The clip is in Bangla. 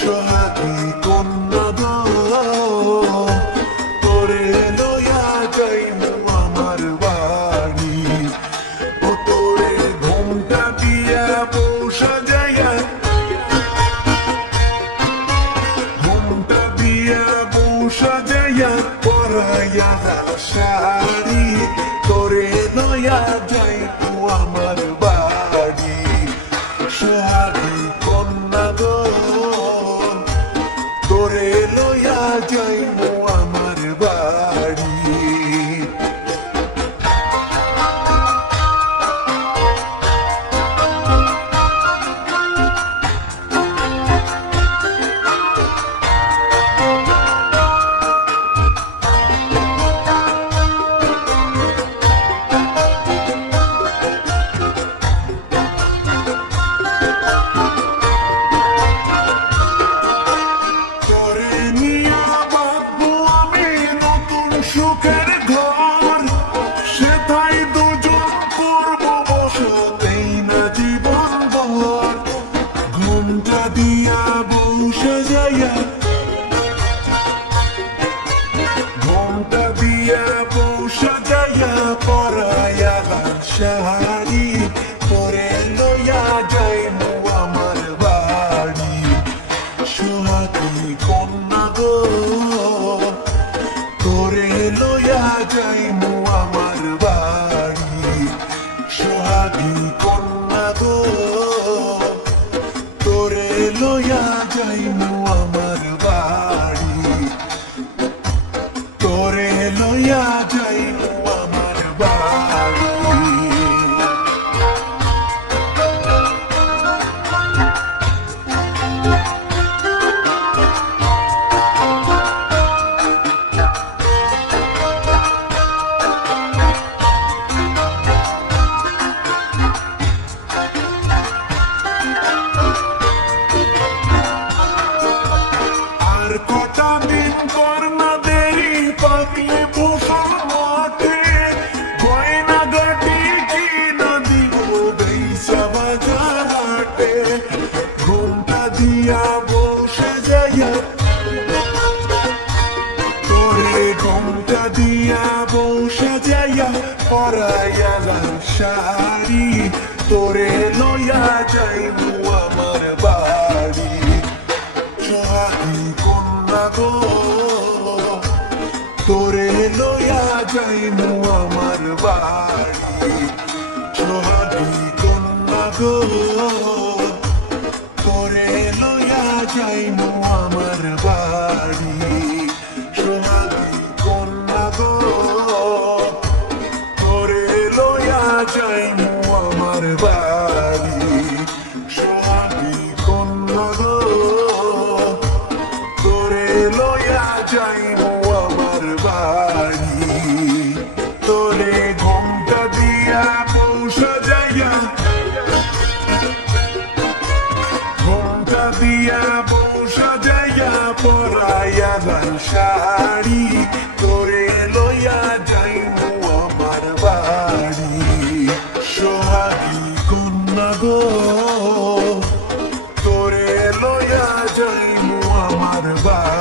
সোহাগী কন্যা গো, তোরে লইয়া যাইমু আমার বাড়ি। ও তোরে ঘোমটা দিয়া বউ সাজাইয়া, ঘোমটা দিয়া বউ সাজাইয়া পরাইয়া শাড়ি, তোরে লইয়া যাইমু আমার বাড়ি। সোহাগী কন্যা গো, তোরে লইয়া যাইমু আমার বাড়ি। তোরে নিয়া বাঁধবো আমি নতুন সুখের ঘর, সেথায় দুজন করবো বসতেই না জীবন ভর। ঘোমটা দিয়া বউ সাজাইয়া, ঘোমটা দিয়া বউ সাজাইয়া পরাইয়া শাড়ি, তোরে লইয়া যাইমু আমার বাড়ি। সোহাগী কন্যা গো, তোরে লইয়া যাইমু আমার বাড়ি। সোহাগী কন্যা গো, তোরে লইয়া যাইমু আমার বাড়ি। তোরে লইয়া যাইমু আমার বাড়ি। আর কটা দিন পর না দেরি, পাকলে বসল মাঠে, গয়না গাটি কিনা দিব বেইসা বাজার হাটে। ঘোমটা দিয়া বউ সাজাইয়া, তোরে ঘোমটা দিয়া বউ সাজাইয়া পরাইয়া শাড়ি, তোরে লইয়া যাইমু আমার বাড়ি। সোহাগী কন্যা গো, তোরে লইয়া যাইমু আমার বাড়ি। সোহাগী কন্যা গো, তোরে লইয়া যাইমু আমার বাড়ি। সোহাগী কন্যা গো, তোরে লইয়া যাইমু আমার বাড়ি। সোহাগী কন্যা গো, তোরে লইয়া যাইমু আমার বাড়ি। তোরে ঘোমটা দিয়া বউ সাজাইয়া, ঘোমটা দিয়া বউ সাজাইয়া পরাইয়া শাড়ি, তোরে লইয়া যাইমু আমার বাড়ি। সোহাগী কন্যা গো, তোরে লইয়া যাইমু আমার বাড়ি।